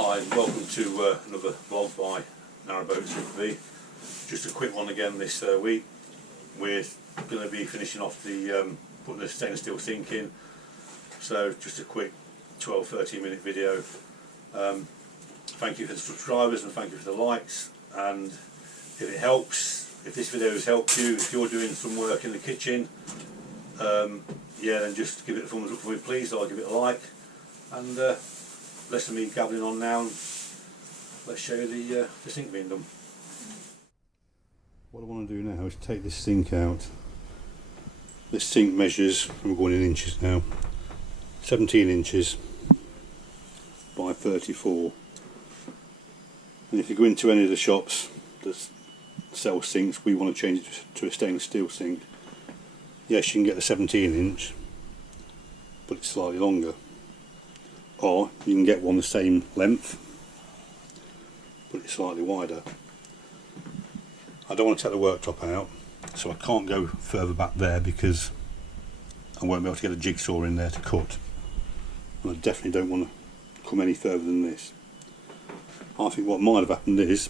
Hi and welcome to another vlog by Narrowboat TV. Just a quick one again this week. We're going to be finishing off the putting the stainless steel sink in, so just a quick 12-13 minute video. Thank you for the subscribers and thank you for the likes, and if it helps, if this video has helped you, if you're doing some work in the kitchen, yeah, then just give it a thumbs up for me please, or give it a like, and less of me gabbling on now, and let's show you the sink being done. What I want to do now is take this sink out. This sink measures, I'm going in inches now, 17 inches by 34. And if you go into any of the shops that sell sinks, we want to change it to a stainless steel sink. Yes, you can get the 17 inch, but it's slightly longer. Or you can get one the same length, but it's slightly wider. I don't want to take the worktop out, so I can't go further back there because I won't be able to get a jigsaw in there to cut. And I definitely don't want to come any further than this. I think what might have happened is,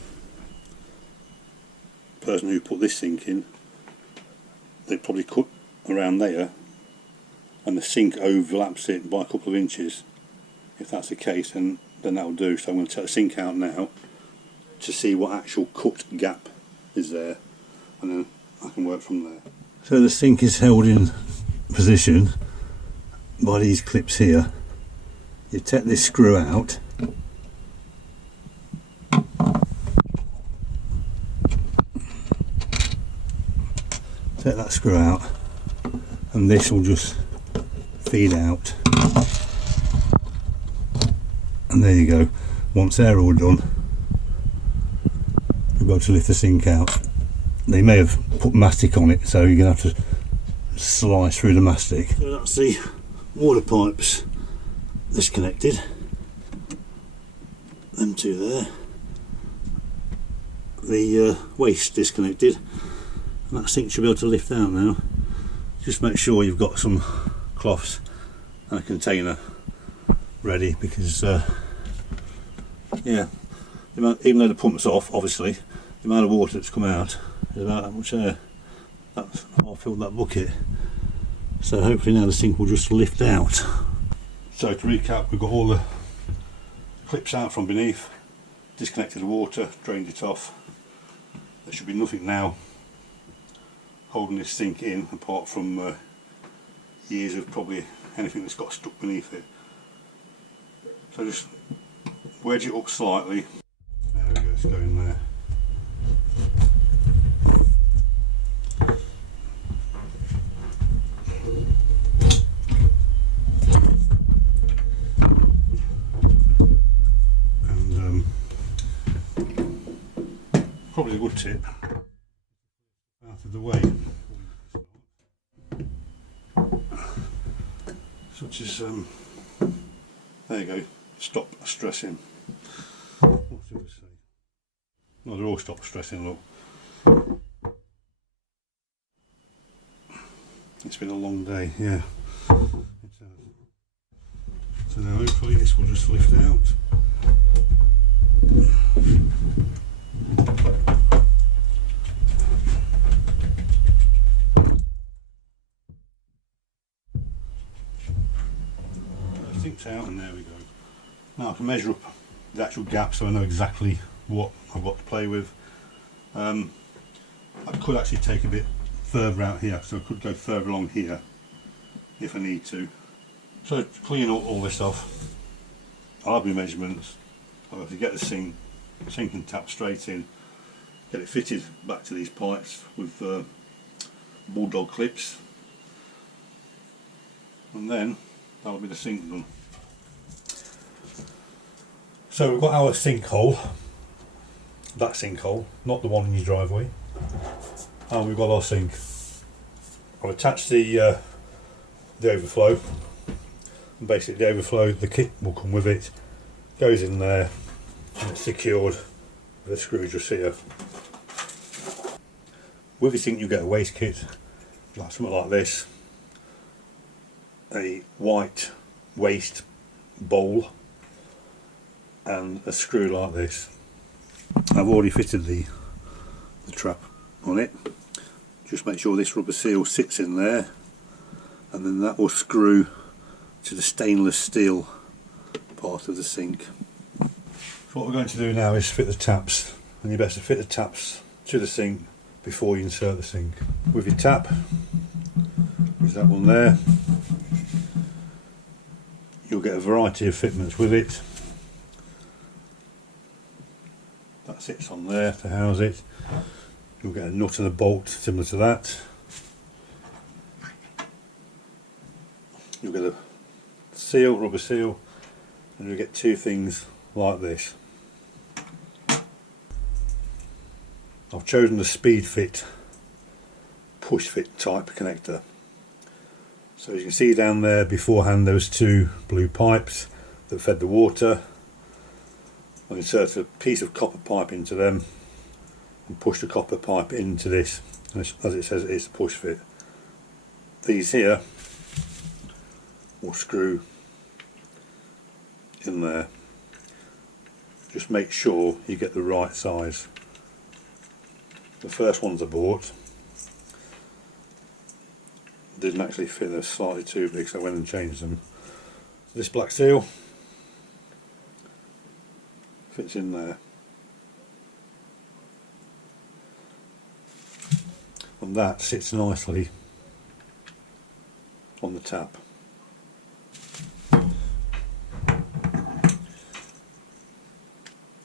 the person who put this sink in, they probably cut around there and the sink overlaps it by a couple of inches. If that's the case, then that'll do. So I'm going to take the sink out now to see what actual cut gap is there, and then I can work from there. So the sink is held in position by these clips here. You take this screw out, take that screw out, and this will just feed out. And there you go. Once they're all done, you'll be able to lift the sink out. They may have put mastic on it, so you're going to have to slice through the mastic. So that's the water pipes disconnected. Them two there. The waste disconnected. And that sink should be able to lift out now. Just make sure you've got some cloths and a container ready, because yeah, even though the pump's off, obviously the amount of water that's come out is about that much air. That's how I filled that bucket, so hopefully now the sink will just lift out. So to recap, we've got all the clips out from beneath, disconnected the water, drained it off. There should be nothing now holding this sink in apart from years of probably anything that's got stuck beneath it. So just wedge it up slightly. There we go, it's going there. And probably a good tip, out of the way, such as there you go. Stop stressing. What's it say? No, they're all stop stressing, look. It's been a long day, yeah. So now hopefully this will just lift out. The sink's out and there we go. Now I can measure up the actual gap so I know exactly what I've got to play with. I could actually take a bit further out here, so I could go further along here if I need to. So to clean all this off, I'll have my measurements. I'll have to get the sink and tap straight in, get it fitted back to these pipes with bulldog clips, and then that'll be the sink done. So we've got our sinkhole, that sinkhole, not the one in your driveway, and we've got our sink. I've attached the overflow, and basically the overflow, the kit will come with it, goes in there, and it's secured with a screw just here. With your sink you get a waste kit, like something like this, a white waste bowl, and a screw like this. I've already fitted the trap on it. Just make sure this rubber seal sits in there, and then that will screw to the stainless steel part of the sink. So what we're going to do now is fit the taps, and you better fit the taps to the sink before you insert the sink. With your tap, there's that one there. You'll get a variety of fitments with it. That sits on there to house it. You'll get a nut and a bolt similar to that. You'll get a seal, rubber seal, and you'll get two things like this. I've chosen the speed fit, push fit type connector. So as you can see down there beforehand, there was two blue pipes that fed the water. I insert a piece of copper pipe into them and push the copper pipe into this, and as it says, it's a push fit. These here will screw in there. Just make sure you get the right size. The first ones I bought didn't actually fit, they're slightly too big, so I went and changed them. This black seal fits in there, and that sits nicely on the tap.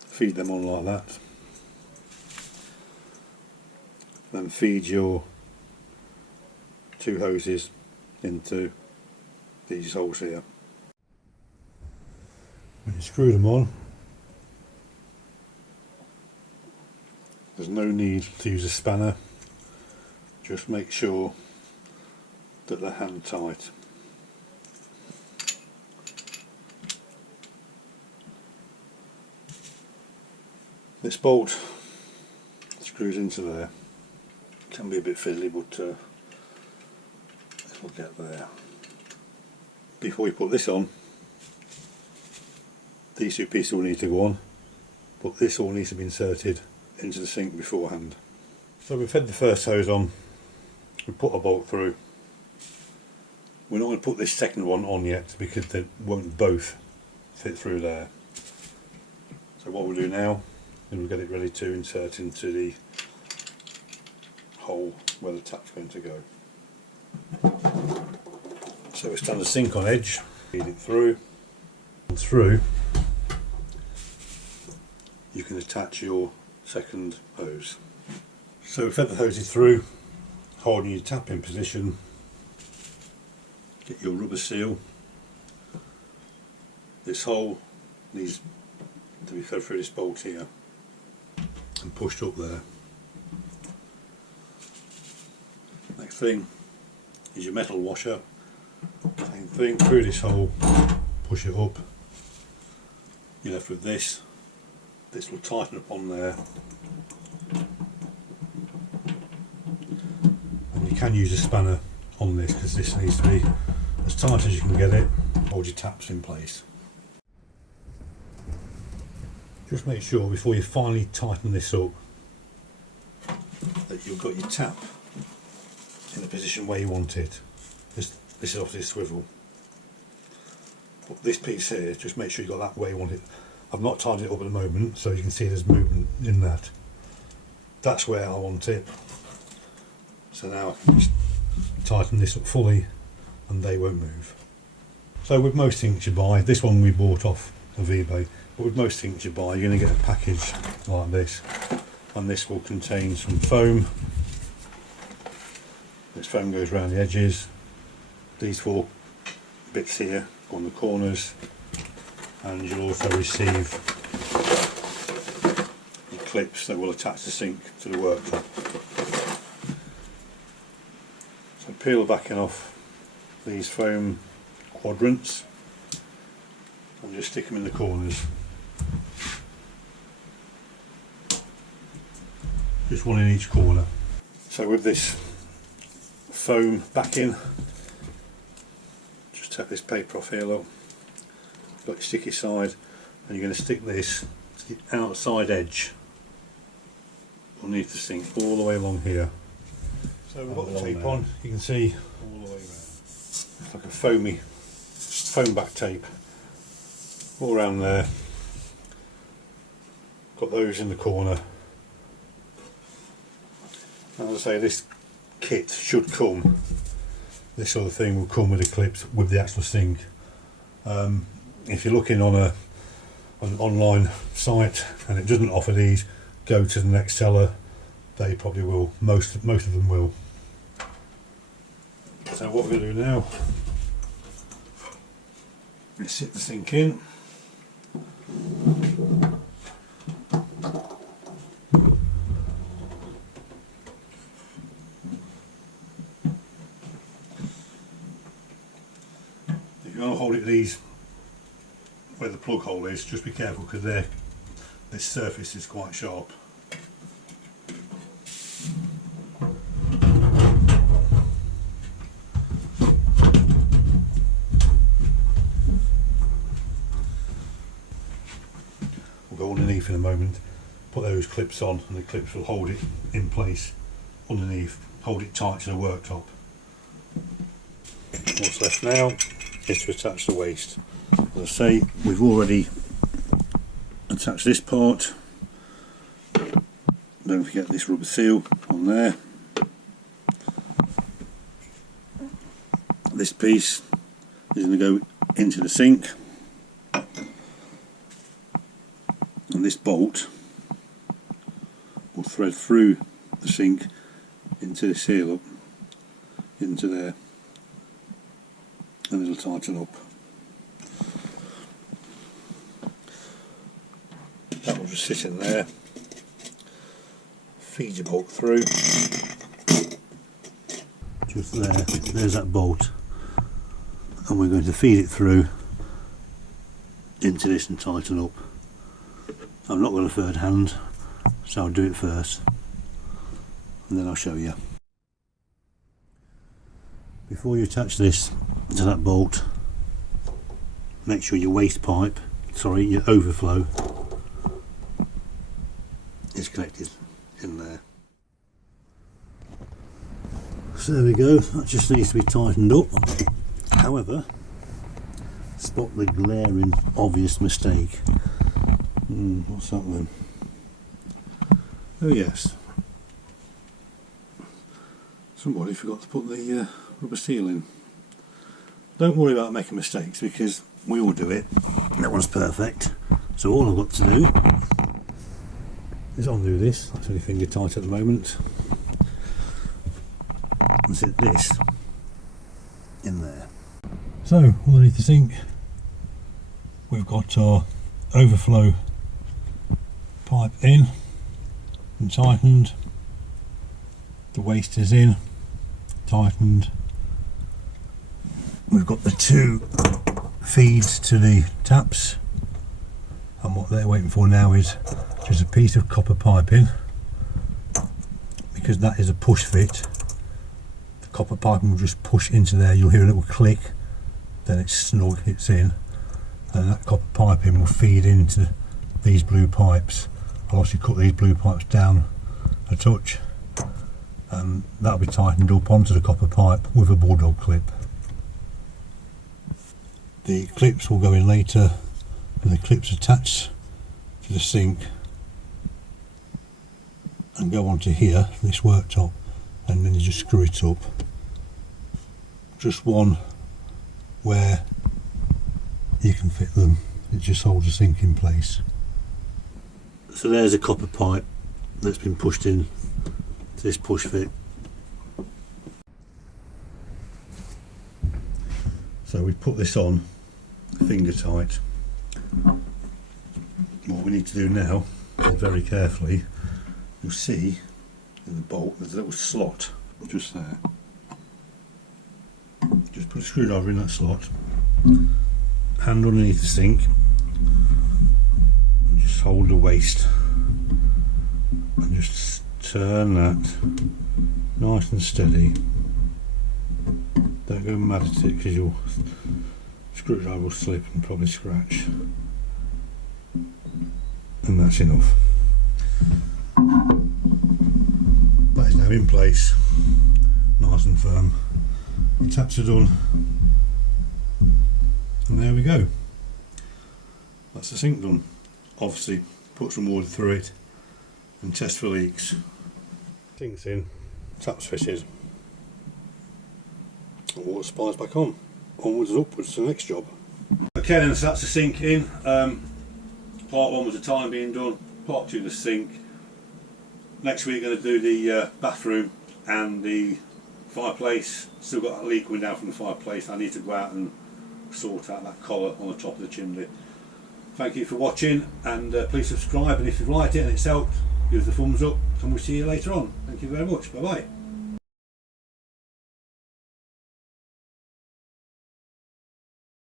Feed them on like that, then feed your two hoses into these holes here. When you screw them on, there's no need to use a spanner, just make sure that they're hand tight. This bolt screws into there. Can be a bit fiddly, but it'll get there. Before you put this on, these two pieces will need to go on, but this all needs to be inserted into the sink beforehand. So we've fed the first hose on, we put a bolt through. We're not going to put this second one on yet because they won't both fit through there. So what we'll do now is we'll get it ready to insert into the hole where the tap's going to go. So we stand the sink on edge, feed it through, and through you can attach your second hose. So we fed the hoses through, holding your tap in position, get your rubber seal. This hole needs to be fed through this bolt here and pushed up there. Next thing is your metal washer. Same thing, through this hole, push it up. You're left with this. This will tighten up on there. And you can use a spanner on this because this needs to be as tight as you can get it. Hold your taps in place. Just make sure before you finally tighten this up that you've got your tap in the position where you want it. This is obviously a swivel. But this piece here, just make sure you got that where you want it. I've not tightened it up at the moment, so you can see there's movement in that. That's where I want it. So now I can just tighten this up fully and they won't move. So with most things you buy, this one we bought off of eBay, but with most things you buy you're going to get a package like this, and this will contain some foam. This foam goes around the edges. These four bits here go on the corners, and you'll also receive the clips that will attach the sink to the worktop. So peel the backing off these foam quadrants and just stick them in the corners. Just one in each corner. So with this foam backing, just take this paper off here, look, got your sticky side, and you're going to stick this to the outside edge underneath the sink all the way along here. So we've got the tape on, you can see all the way around. It's like a foam back tape all around there. Got those in the corner. And as I say, this kit should come, this sort of thing will come with the clips with the actual sink. If you're looking on an online site and it doesn't offer these, go to the next seller. They probably will, most of them will. So what we're going to do now is sit the sink in. If you want to hold it these where the plug hole is, just be careful because this surface is quite sharp. We'll go underneath in a moment, put those clips on, and the clips will hold it in place underneath, hold it tight to the worktop. What's left now is to attach the waste. As I say, we've already attached this part. Don't forget this rubber seal on there. This piece is going to go into the sink, and this bolt will thread through the sink into the seal up, into there, and it'll tighten up. That will just sit in there. Feed your bolt through. Just there, there's that bolt, and we're going to feed it through into this and tighten up. I've not got a third hand, so I'll do it first and then I'll show you. Before you attach this to that bolt, make sure your waste pipe, your overflow is connected in there. So there we go, that just needs to be tightened up. However, spot the glaring obvious mistake. What's that then? Oh yes, somebody forgot to put the rubber seal in. Don't worry about making mistakes because we all do it. That one's perfect. So all I've got to do is undo this. That's only finger tight at the moment. And sit this in there. So underneath the sink we've got our overflow pipe in and tightened. The waste is in, tightened. We've got the two feeds to the taps, and what they're waiting for now is just a piece of copper piping, because that is a push fit. The copper piping will just push into there, you'll hear a little click, then it's snug, it's in, and that copper piping will feed into these blue pipes. I'll also cut these blue pipes down a touch, and that'll be tightened up onto the copper pipe with a bulldog clip. The clips will go in later, and the clips attach to the sink and go onto here, this worktop, and then you just screw it up. Just one where you can fit them, it just holds the sink in place. So there's a copper pipe that's been pushed in to this push fit. So we put this on finger tight. What we need to do now, very carefully, you'll see in the bolt there's a little slot just there. Just put a screwdriver in that slot, hand underneath the sink, and just hold the waste and just turn that nice and steady. Don't go mad at it because your screwdriver will slip and probably scratch. and that's enough. That is now in place, nice and firm. The taps are done, and there we go. That's the sink done. Obviously put some water through it and test for leaks. Sink's in, taps fitted, and water supplies back on. Onwards and upwards to the next job. Okay then, so that's the sink in. Part 1 was the tiling being done, part 2 the sink. Next week we're going to do the bathroom and the fireplace. Still got a leak coming down from the fireplace. I need to go out and sort out that collar on the top of the chimney. Thank you for watching, and please subscribe, and if you've liked it and it's helped, give us a thumbs up, and we'll see you later on. Thank you very much. Bye bye.